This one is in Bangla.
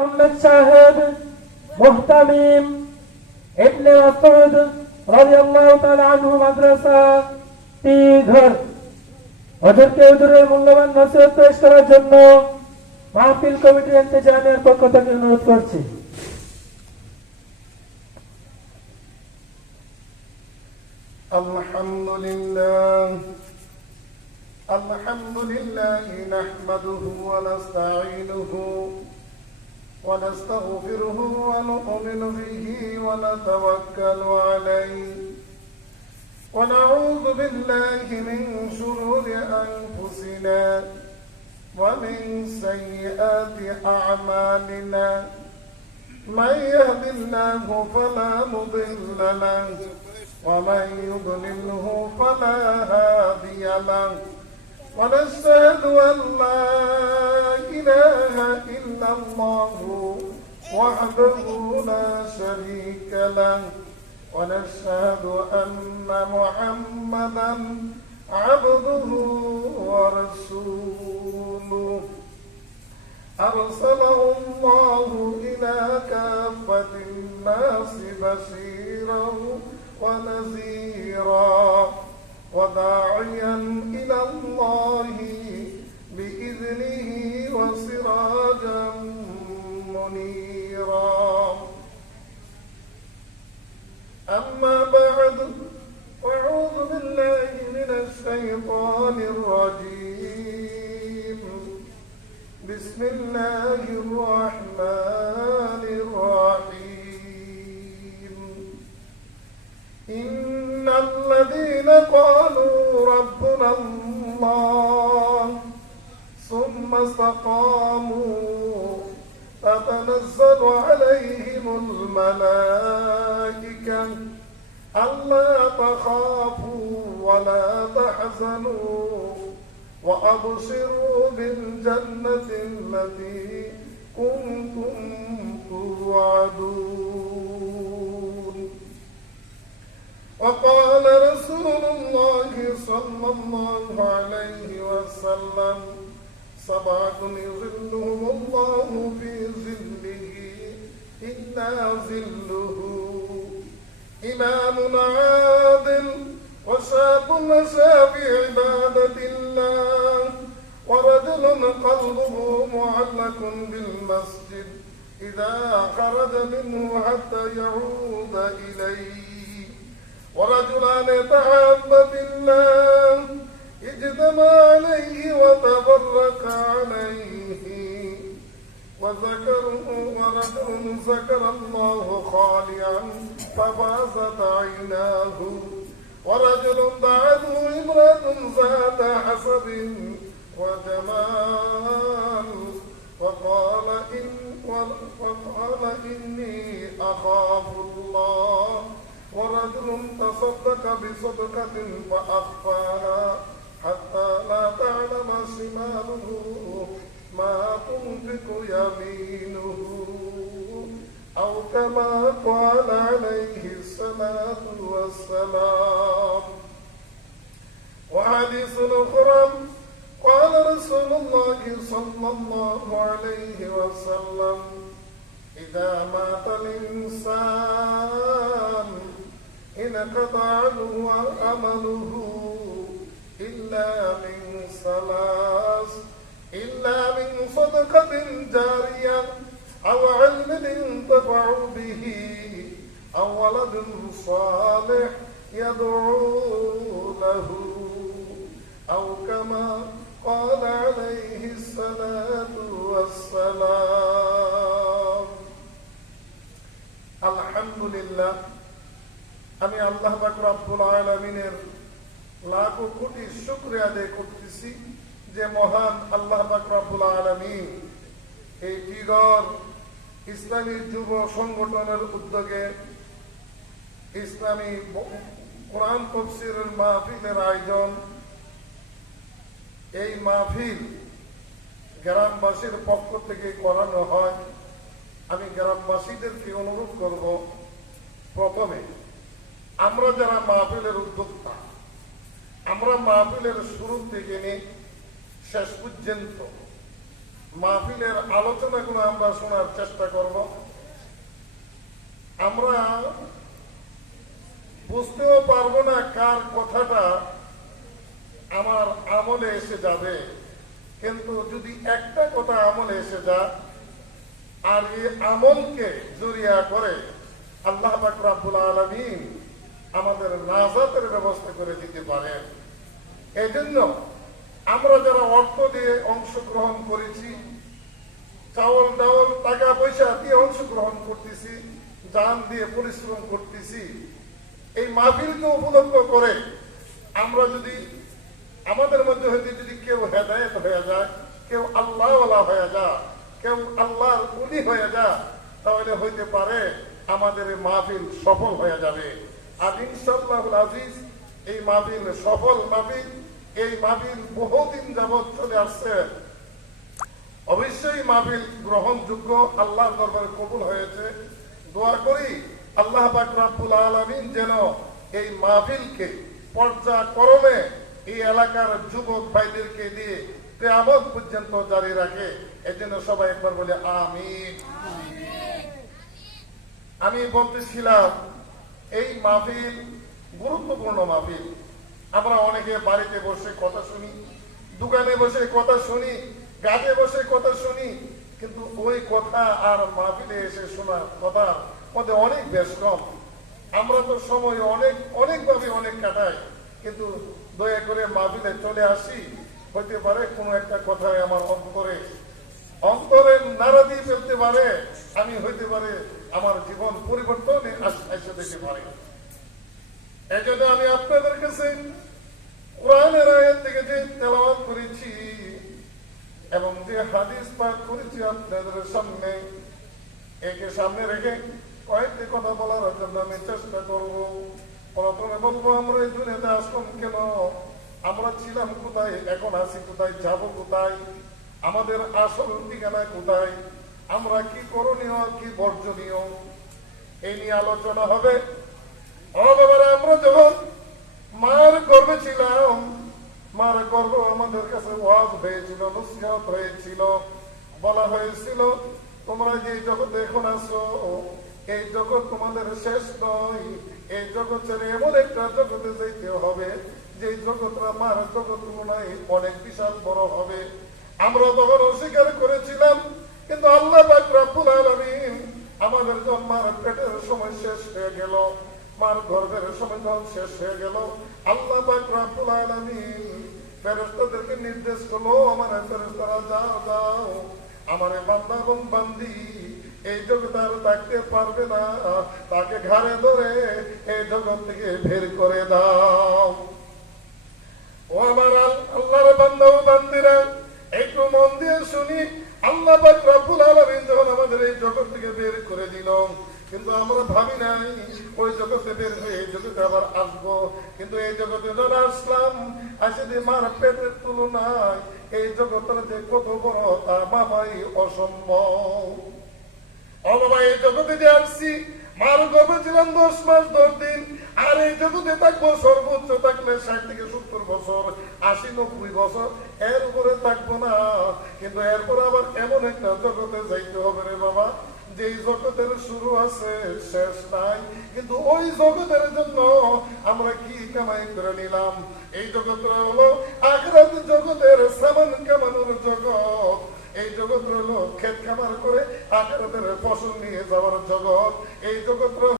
الشاهد محتميم ابن مسعود رضي الله تعالى عنه মাদ্রাসা টি ঘর হযরতকে হুজুরের মূল্যবান নসিহত পেশ করার জন্য মাহফিল কমিটির ইন্তেজামের পক্ষ থেকে অনুরোধ করছি। الحمد لله نحمده ونستعينه ونستغفره ونؤمن به ونتوكل عليه ونعوذ بالله من شرور أنفسنا ومن سيئات أعمالنا من يهد الله فلا مضل له ومن يضلله فلا هادي له ونشهد أن لا إله إلا الله وحده لا شريك له ونشهد أن محمدا عبده ورسوله أرسله الله إلى كافة الناس بشيرا ونذيرا وداعيا إلى الله بإذنه وسراجا منيرا أما بعد أعوذ بالله من الشيطان الرجيم بسم الله الرحمن الرحيم إن الذين قالوا ربنا الله ثم استقاموا تتنزل عليهم الملائكة ألا تخافوا ولا تحزنوا وأبشروا بالجنة التي كنتم توعدون. وقال رسول الله صلى الله عليه وسلم سبعة يظلهم الله في ظله إلا ظله إمام عادل وشاب نشا في عبادة الله ورجل قلبه معلق بالمسجد إذا خرج منه حتى يعود إليه ورجلان تحابا بالله اجتمع عليه وتفرق عليه وذكره ورجل ذكر الله خاليا ففازت عيناه ورجل دعته امرأة ذات حسب وجمال وقال إني أخاف الله ورجل تصدق بصدقة فأخفاها حتى لا تعلم شماله ما تنفق يمينه أو كما قال عليه الصلاة والسلام. وحديث أخرى قال رسول الله صلى الله عليه وسلم إذا مات الإنسان انقطع عنه عمله إلا من ثلاث إلا من صدقة جارية أو علم ينتفع به أو ولد صالح يدعو له أو كما قال عليه الصلاة والسلام. الحمد لله আমি আল্লাহ পাক রব্বুল আলামিনের লাখো কোটি শুকরিয়া আদায় করতেছি যে মহান আল্লাহ পাক রব্বুল আলামিন এই টিগর ইসলামী যুব সংগঠনের উদ্যোগে ইসলামী কোরআন তাফসীরের মাহফিলের আয়োজন। এই মাহফিল গ্রামবাসীর পক্ষ থেকে করানো হয়। আমি গ্রামবাসীদেরকে অনুরোধ করব, প্রথমে আমরা যারা মাহফিলের উদ্যোক্তা, আমরা মাহফিলের শুরু থেকে নিয়ে শেষ পর্যন্ত মাহফিলের আলোচনাগুলো আমরা শোনার চেষ্টা করব। আমরা বুঝতেও পারবো না কার কথাটা আমার আমলে এসে যাবে, কিন্তু যদি একটা কথা আমলে এসে যায় আর এই আমলকে জড়িয়া করে আল্লাহ পাক রব্বুল আলামিন আমাদের নাজাতের ব্যবস্থা করে দিতে পারেন। এই জন্য আমরা যারা অর্থ দিয়ে অংশগ্রহণ করেছি, চাউল ডাউল টাকা পয়সা দিয়ে অংশগ্রহণ করতেছি, জান দিয়ে পরিশ্রম করতেছি, এই মাহফিলকে উপলক্ষ করে আমরা যদি আমাদের মধ্যে হইতে যদি কেউ হেদায়েত হয়ে যায়, কেউ আল্লাহওয়ালা হয়ে যায়, কেউ আল্লাহর ওলি হয়ে যায়, তাহলে হইতে পারে আমাদের এই মাহফিল সফল হয়ে যাবে। আর ইনশাআল্লাহুল আজিজ এই মাহফিল সফল মাহফিল, এই মাহফিল বহুদিন যাবৎ চলে আসছে। অবশ্যই মাহফিল গ্রহণযোগ্য, আল্লাহর দরবারে কবুল হয়েছে। দোয়া করি আল্লাহ পাক রব্বুল আলামিন যেন এই মাহফিলকে পর্যায়ক্রমে এই এলাকার যুবক ভাইদেরকে দিয়ে কিয়ামত পর্যন্ত জারি রাখে। এজন্য সবাই একবার বলে আমিন। আমি বলতেছিলাম এই মাহফিল গুরুত্বপূর্ণ মাহফিল। আমরা অনেকে বাড়িতে বসে কথা শুনি, দোকানে বসে কথা শুনি, গাছে বসে কথা শুনি, কিন্তু ওই কথা আর মাহফিলে এসে শোনার কথা মধ্যে অনেক বেশ কম। আমরা তো সময় অনেকভাবে অনেক কাটাই, কিন্তু দয়া করে মাহফিলে চলে আসি, হইতে পারে কোনো একটা কথায় আমার অন্তরে নাড়া দিয়ে ফেলতে পারে, আমি হইতে পারে আমার জীবন পরিবর্তন এসে দিতে পারে। এই জন্য আমি আপনাদের কাছে কোরআনের আয়াত থেকে যে তেলাওয়াত করেছি এবং যে হাদিস পাঠ করেছি আপনাদের সামনে, একে সামনে রেখে কয়েকটি কথা বলার জন্য আমি চেষ্টা করব। প্রথমে বলবো আমরা এই দুনিয়াতে আসলাম কেন, আমরা ছিলাম কোথায়, এখন আছি কোথায়, যাব কোথায়, আমাদের আসল ঠিকানা কোথায়, আমরা কি করণীয় কি বর্জনীয়, এই নিয়ে আলোচনা হবে। আমরা যখন মার গর্ভে ছিলাম, মার গর্ভ আমাদের কাছে ওয়াজ হয়েছিল, নসিহত হয়েছিল, বলা হয়েছিল তোমরা যে জগতে এখন আছো এই জগৎ তোমাদের শেষ নয়, এই জগৎ ছেড়ে এমন একটা জগতে যেতে হবে যে জগৎটা মার জগৎ তুলনায় অনেক বিশাল বড় হবে। আমরা তখন অস্বীকার করেছিলাম, কিন্তু আল্লাহ পাক রব্বুল আলামিন আমাদের যখন মার পেটের সময় শেষ হয়ে গেল, মার গর্ভের সময় যখন শেষ হয়ে গেল, আল্লাহ পাক রব্বুল আলামিন ফেরেশতাদেরকে নির্দেশ করলো, আমার ফেরেশতারা যাও যাও আমার বান্দা এবং বান্দি এই জগৎ আর থাকতে পারবে না, তাকে ঘাড়ে ধরে এই জগৎ থেকে বের করে দাও। ও আমার আল্লাহর বান্দা ও বান্দিরা, একটু মন দিয়ে শুনি, আল্লাহ পাক রব্বুল আলামিন যখন আমাদের এই জগৎ থেকে বের করে দিল, কিন্তু আমরা ভাবি নাই ওই জগতে বের হয়ে এই জগতে আবার আসবো। কিন্তু এই জগতে যখন আসলাম, আসে যে মার পেটের তুলনায় এই জগতের যে কত বড় তা মামাই অসম্ভব। ও বাবা, এই জগতে যে আসছি, মার গর্ভে ছিলাম 10 মাস 10 দিন, আর এই জগতে থাকবো সর্বোচ্চ থাকলে 60 থেকে 70 বছর, 80-90 বছর, এর উপরে থাকবো না। কিন্তু এরপর আবার এমন একটা জগতে যাইতে হবে রে বাবা, যে জগতের শুরু আছে শেষ নাই। কিন্তু ওই জগতের জন্য আমরা কি কামাই করে নিলাম? এই জগৎটা হলো আখিরাত জগতের সামান কামানোর জগৎ। এই জগৎ হলো ক্ষেত খামার করে আখিরাতের ফসল নিয়ে যাওয়ার জগৎ। এই জগৎ